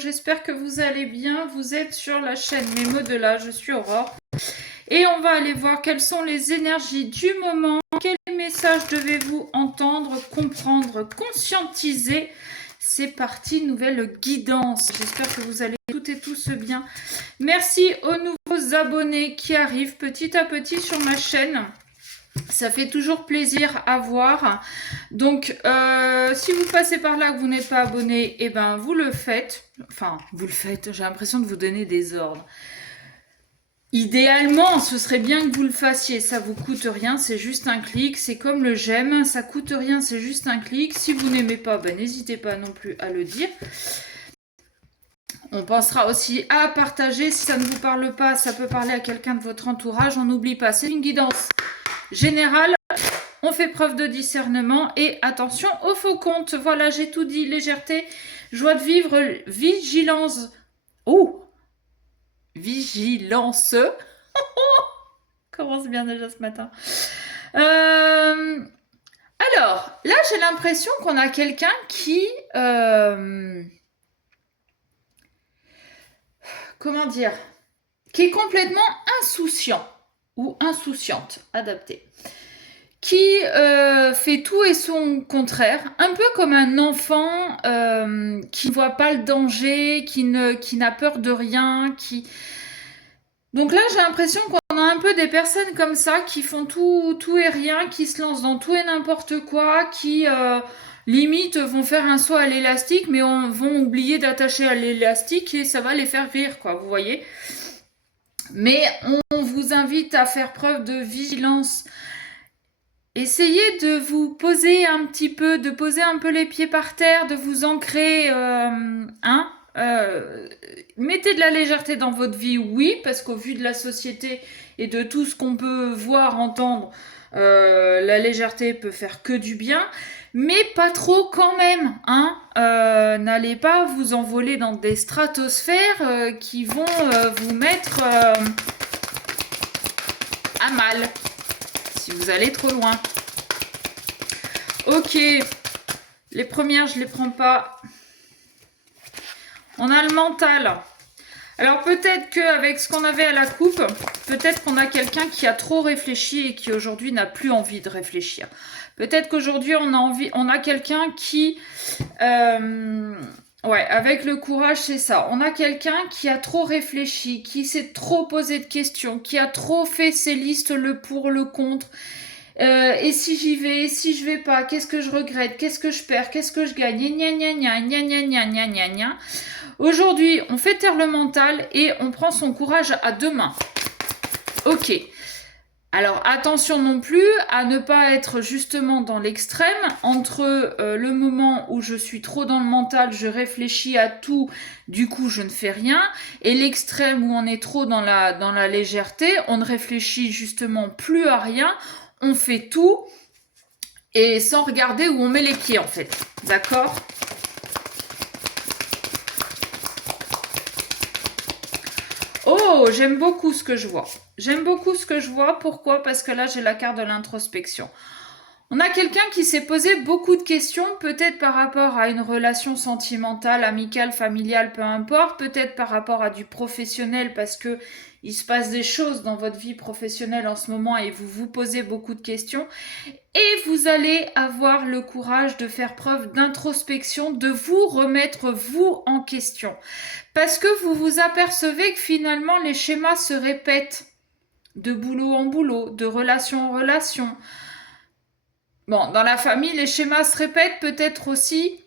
j'espère que vous allez bien. Vous êtes sur la chaîne Mes Mots-de-là, je suis Aurore. Et on va aller voir quelles sont les énergies du moment. Quel message devez-vous entendre, comprendre, conscientiser? C'est parti, nouvelle guidance. J'espère que vous allez toutes et tous bien. Merci aux nouveaux abonnés qui arrivent petit à petit sur ma chaîne. Ça fait toujours plaisir à voir. Donc, si vous passez par là que vous n'êtes pas abonné, eh ben, vous le faites. Enfin, vous le faites. J'ai l'impression de vous donner des ordres. Idéalement, ce serait bien que vous le fassiez. Ça vous coûte rien, c'est juste un clic. C'est comme le j'aime, ça coûte rien, c'est juste un clic. Si vous n'aimez pas, ben, n'hésitez pas non plus à le dire. On pensera aussi à partager. Si ça ne vous parle pas, ça peut parler à quelqu'un de votre entourage. On n'oublie pas, c'est une guidance générale. On fait preuve de discernement et attention aux faux comptes. Voilà, j'ai tout dit. Légèreté, joie de vivre, vigilance. Oh, vigilance. Commence bien déjà ce matin. Alors, là, j'ai l'impression qu'on a quelqu'un qui... comment dire? Qui est complètement insouciant ou insouciante, adapté. Qui fait tout et son contraire, un peu comme un enfant qui ne voit pas le danger, qui n'a peur de rien, qui... Donc là, j'ai l'impression qu'on a un peu des personnes comme ça qui font tout et rien, qui se lancent dans tout et n'importe quoi, qui limite vont faire un saut à l'élastique, mais vont oublier d'attacher à l'élastique et ça va les faire rire, quoi, vous voyez. Mais on vous invite à faire preuve de vigilance. Essayez de vous poser un petit peu, de poser un peu les pieds par terre, de vous ancrer, mettez de la légèreté dans votre vie, oui, parce qu'au vu de la société et de tout ce qu'on peut voir, entendre, la légèreté peut faire que du bien, mais pas trop quand même, hein. N'allez pas vous envoler dans des stratosphères qui vont vous mettre à mal. Si vous allez trop loin. Ok. Les premières, je les prends pas. On a le mental. Alors peut-être qu'avec ce qu'on avait à la coupe, peut-être qu'on a quelqu'un qui a trop réfléchi et qui aujourd'hui n'a plus envie de réfléchir. Peut-être qu'aujourd'hui on a quelqu'un qui... ouais, avec le courage, c'est ça. On a quelqu'un qui a trop réfléchi, qui s'est trop posé de questions, qui a trop fait ses listes, le pour, le contre. Et si j'y vais, si je vais pas, qu'est-ce que je regrette, qu'est-ce que je perds, qu'est-ce que je gagne, gna gna gna gna gna gna gna gna gna. Aujourd'hui, on fait taire le mental et on prend son courage à deux mains. Ok. Alors attention non plus à ne pas être justement dans l'extrême entre le moment où je suis trop dans le mental, je réfléchis à tout, du coup je ne fais rien, et l'extrême où on est trop dans la légèreté, on ne réfléchit justement plus à rien, on fait tout et sans regarder où on met les pieds en fait, d'accord ? Oh, j'aime beaucoup ce que je vois. J'aime beaucoup ce que je vois. Pourquoi? Parce que là, j'ai la carte de l'introspection. On a quelqu'un qui s'est posé beaucoup de questions, peut-être par rapport à une relation sentimentale, amicale, familiale, peu importe, peut-être par rapport à du professionnel, parce que il se passe des choses dans votre vie professionnelle en ce moment et vous vous posez beaucoup de questions. Et vous allez avoir le courage de faire preuve d'introspection, de vous remettre vous en question. Parce que vous vous apercevez que finalement les schémas se répètent de boulot en boulot, de relation en relation. Bon, dans la famille, les schémas se répètent, peut-être aussi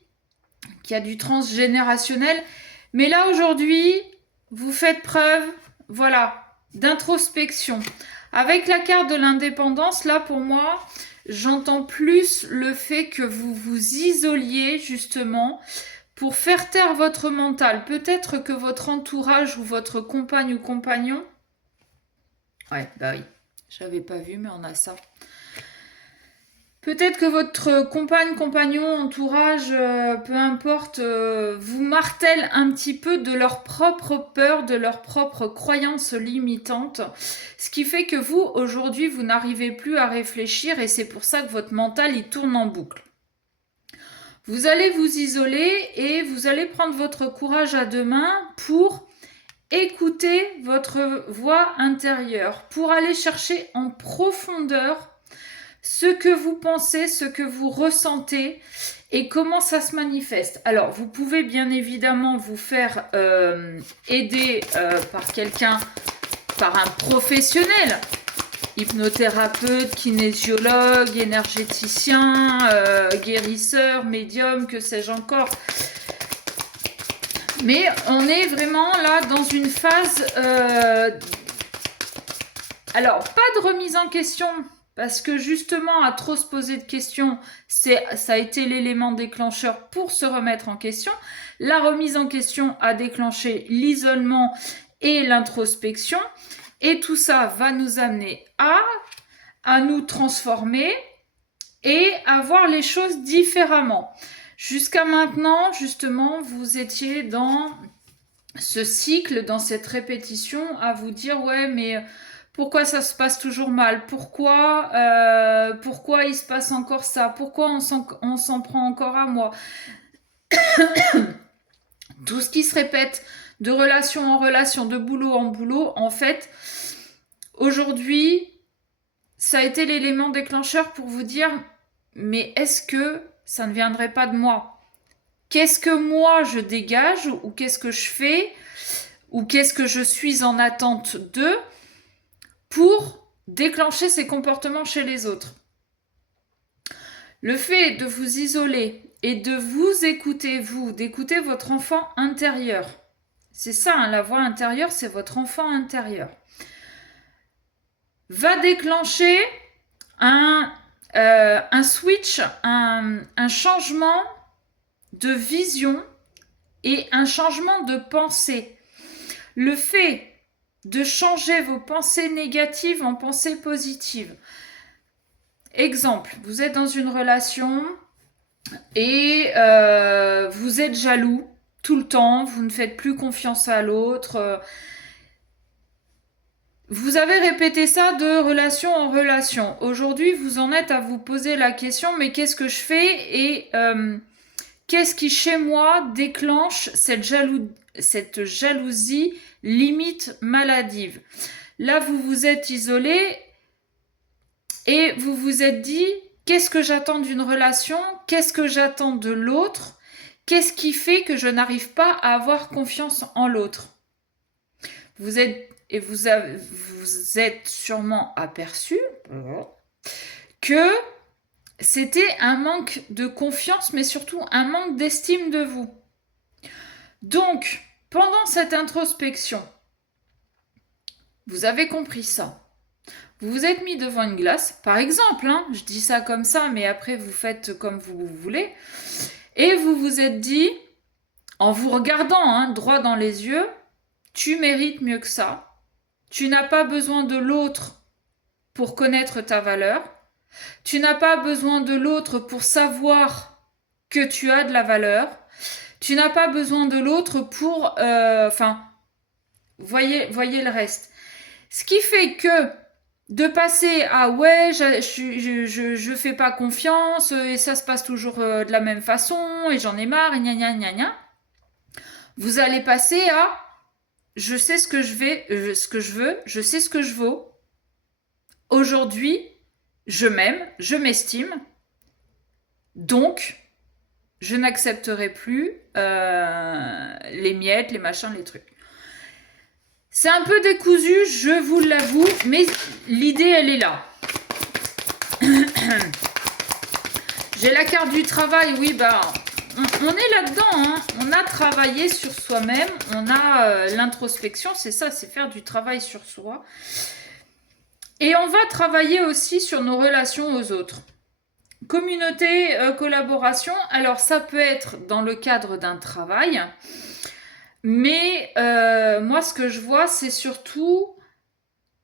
qu'il y a du transgénérationnel. Mais là, aujourd'hui, vous faites preuve, voilà, d'introspection. Avec la carte de l'indépendance, là, pour moi, j'entends plus le fait que vous vous isoliez, justement, pour faire taire votre mental. Peut-être que votre entourage ou votre compagne ou compagnon... Ouais, bah oui, j'avais pas vu, mais on a ça. Peut-être que votre compagne, compagnon, entourage, peu importe, vous martèle un petit peu de leur propre peur, de leur propre croyance limitante. Ce qui fait que vous, aujourd'hui, vous n'arrivez plus à réfléchir et c'est pour ça que votre mental, il tourne en boucle. Vous allez vous isoler et vous allez prendre votre courage à deux mains pour écouter votre voix intérieure, pour aller chercher en profondeur ce que vous pensez, ce que vous ressentez et comment ça se manifeste. Alors, vous pouvez bien évidemment vous faire aider par quelqu'un, par un professionnel, hypnothérapeute, kinésiologue, énergéticien, guérisseur, médium, que sais-je encore. Mais on est vraiment là dans une phase... Alors, pas de remise en question, parce que justement, à trop se poser de questions, ça a été l'élément déclencheur pour se remettre en question. La remise en question a déclenché l'isolement et l'introspection. Et tout ça va nous amener à nous transformer et à voir les choses différemment. Jusqu'à maintenant, justement, vous étiez dans ce cycle, dans cette répétition, à vous dire « Ouais, mais pourquoi ça se passe toujours mal? Pourquoi il se passe encore ça? Pourquoi on s'en prend encore à moi ?» Tout ce qui se répète de relation en relation, de boulot en boulot, en fait, aujourd'hui, ça a été l'élément déclencheur pour vous dire « Mais est-ce que ça ne viendrait pas de moi? Qu'est-ce que moi je dégage ou qu'est-ce que je fais ou qu'est-ce que je suis en attente de pour déclencher ces comportements chez les autres ?» Le fait de vous isoler et de vous écouter, d'écouter votre enfant intérieur, c'est ça, hein, la voix intérieure, c'est votre enfant intérieur, va déclencher un switch, un changement de vision et un changement de pensée. Le fait de changer vos pensées négatives en pensées positives. Exemple, vous êtes dans une relation et vous êtes jaloux tout le temps, vous ne faites plus confiance à l'autre. Vous avez répété ça de relation en relation. Aujourd'hui, vous en êtes à vous poser la question, mais qu'est-ce que je fais et qu'est-ce qui, chez moi, déclenche cette jalousie limite maladive? Là, vous vous êtes isolé et vous vous êtes dit, qu'est-ce que j'attends d'une relation? Qu'est-ce que j'attends de l'autre? Qu'est-ce qui fait que je n'arrive pas à avoir confiance en l'autre? Vous êtes sûrement aperçu que c'était un manque de confiance, mais surtout un manque d'estime de vous. Donc, pendant cette introspection, vous avez compris ça. Vous vous êtes mis devant une glace, par exemple, hein, je dis ça comme ça, mais après vous faites comme vous voulez, et vous vous êtes dit, en vous regardant droit dans les yeux, tu mérites mieux que ça. Tu n'as pas besoin de l'autre pour connaître ta valeur. Tu n'as pas besoin de l'autre pour savoir que tu as de la valeur. Tu n'as pas besoin de l'autre pour... voyez le reste. Ce qui fait que de passer à « ouais, je fais pas confiance et ça se passe toujours de la même façon et j'en ai marre et gna gna gna gna », vous allez passer à « je sais ce que je veux, je sais ce que je vaux. Aujourd'hui, je m'aime, je m'estime. Donc, je n'accepterai plus les miettes, les machins, les trucs. » C'est un peu décousu, je vous l'avoue, mais l'idée, elle est là. J'ai la carte du travail, oui, on est là-dedans, hein. On a travaillé sur soi-même, on a l'introspection, c'est ça, c'est faire du travail sur soi. Et on va travailler aussi sur nos relations aux autres. Communauté, collaboration, alors ça peut être dans le cadre d'un travail, mais moi ce que je vois, c'est surtout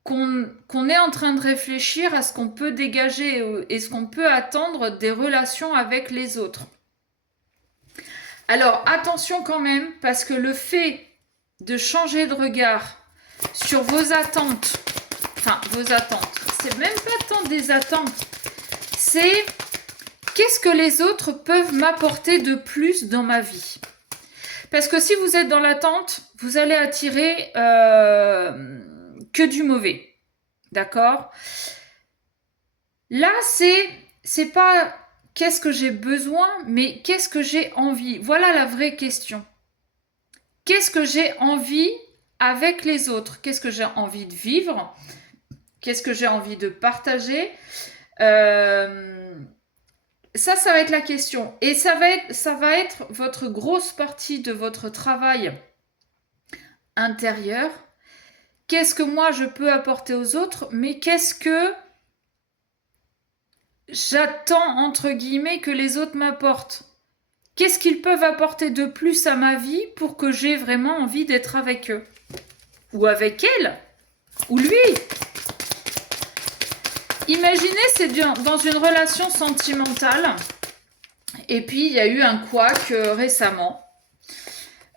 qu'on est en train de réfléchir à ce qu'on peut dégager et ce qu'on peut attendre des relations avec les autres. Alors attention quand même, parce que le fait de changer de regard sur vos attentes, c'est même pas tant des attentes, c'est qu'est-ce que les autres peuvent m'apporter de plus dans ma vie? Parce que si vous êtes dans l'attente, vous allez attirer que du mauvais. D'accord? Là, c'est pas qu'est-ce que j'ai besoin, mais qu'est-ce que j'ai envie. Voilà la vraie question. Qu'est-ce que j'ai envie avec les autres? Qu'est-ce que j'ai envie de vivre? Qu'est-ce que j'ai envie de partager? Ça va être la question. Et ça va être votre grosse partie de votre travail intérieur. Qu'est-ce que moi je peux apporter aux autres, mais qu'est-ce que j'attends, entre guillemets, que les autres m'apportent? Qu'est-ce qu'ils peuvent apporter de plus à ma vie pour que j'ai vraiment envie d'être avec eux? Ou avec elle? Ou lui? Imaginez, c'est dans une relation sentimentale, et puis il y a eu un couac récemment.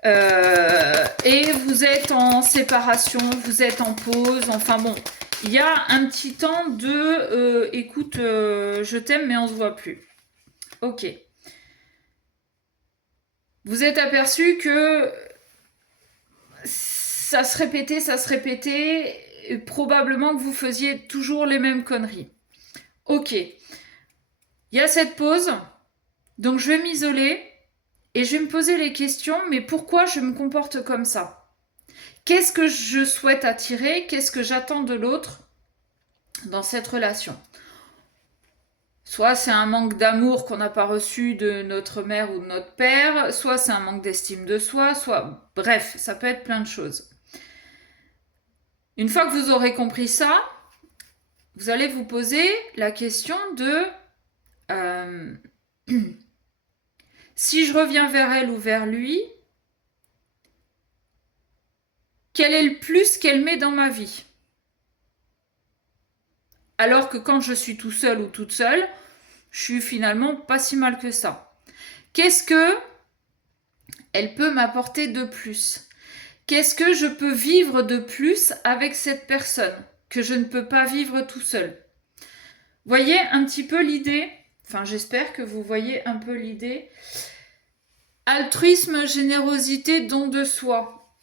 Et vous êtes en séparation, vous êtes en pause, enfin bon, il y a un petit temps de écoute, je t'aime mais on se voit plus. Ok. Vous êtes aperçu que ça se répétait, et probablement que vous faisiez toujours les mêmes conneries. Ok. Il y a cette pause, donc je vais m'isoler et je vais me poser les questions, mais pourquoi je me comporte comme ça? Qu'est-ce que je souhaite attirer? Qu'est-ce que j'attends de l'autre dans cette relation? Soit c'est un manque d'amour qu'on n'a pas reçu de notre mère ou de notre père, soit c'est un manque d'estime de soi, soit... Bref, ça peut être plein de choses. Une fois que vous aurez compris ça, vous allez vous poser la question de... si je reviens vers elle ou vers lui, quel est le plus qu'elle met dans ma vie? Alors que quand je suis tout seul ou toute seule, je suis finalement pas si mal que ça. Qu'est-ce que elle peut m'apporter de plus? Qu'est-ce que je peux vivre de plus avec cette personne que je ne peux pas vivre tout seul? Voyez un petit peu l'idée? Enfin, j'espère que vous voyez un peu l'idée. Altruisme, générosité, don de soi.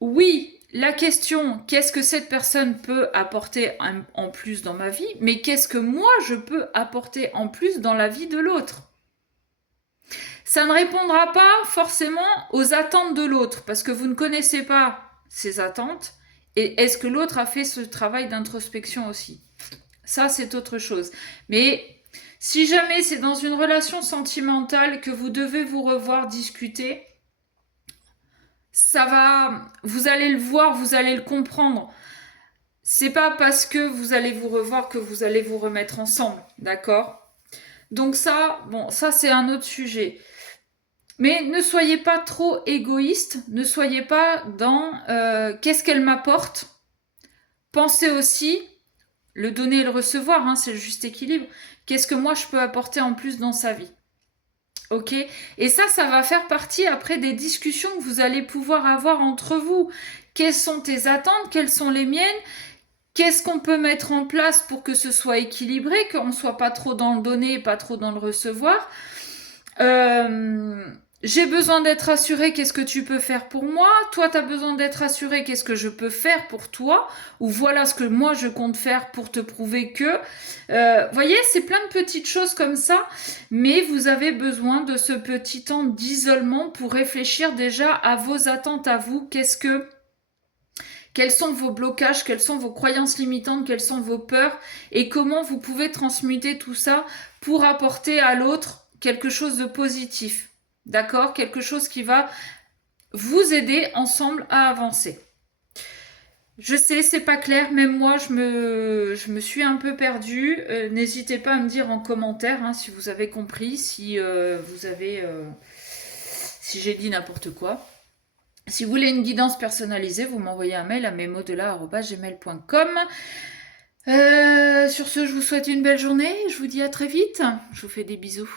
Oui, la question, qu'est-ce que cette personne peut apporter en plus dans ma vie, mais qu'est-ce que moi je peux apporter en plus dans la vie de l'autre? Ça ne répondra pas forcément aux attentes de l'autre, parce que vous ne connaissez pas ses attentes, et est-ce que l'autre a fait ce travail d'introspection aussi? Ça, c'est autre chose. Mais si jamais c'est dans une relation sentimentale que vous devez vous revoir, discuter, ça va, vous allez le voir, vous allez le comprendre. C'est pas parce que vous allez vous revoir que vous allez vous remettre ensemble, d'accord? Donc ça, bon, ça c'est un autre sujet. Mais ne soyez pas trop égoïste, ne soyez pas dans qu'est-ce qu'elle m'apporte. Pensez aussi, le donner et le recevoir, hein, c'est le juste équilibre. Qu'est-ce que moi je peux apporter en plus dans sa vie? Ok? Et ça va faire partie après des discussions que vous allez pouvoir avoir entre vous. Quelles sont tes attentes? Quelles sont les miennes? Qu'est-ce qu'on peut mettre en place pour que ce soit équilibré, qu'on ne soit pas trop dans le donner et pas trop dans le recevoir? J'ai besoin d'être assurée, qu'est-ce que tu peux faire pour moi? Toi, tu as besoin d'être assurée, qu'est-ce que je peux faire pour toi? Ou voilà ce que moi, je compte faire pour te prouver que... voyez, c'est plein de petites choses comme ça, mais vous avez besoin de ce petit temps d'isolement pour réfléchir déjà à vos attentes à vous. Quels sont vos blocages, quelles sont vos croyances limitantes, quelles sont vos peurs et comment vous pouvez transmuter tout ça pour apporter à l'autre quelque chose de positif. D'accord? Quelque chose qui va vous aider ensemble à avancer. Je sais, c'est pas clair, même moi je me suis un peu perdue. N'hésitez pas à me dire en commentaire hein, si vous avez compris, si si j'ai dit n'importe quoi. Si vous voulez une guidance personnalisée, vous m'envoyez un mail à mesmotsdela@gmail.com. Sur ce, je vous souhaite une belle journée. Je vous dis à très vite. Je vous fais des bisous.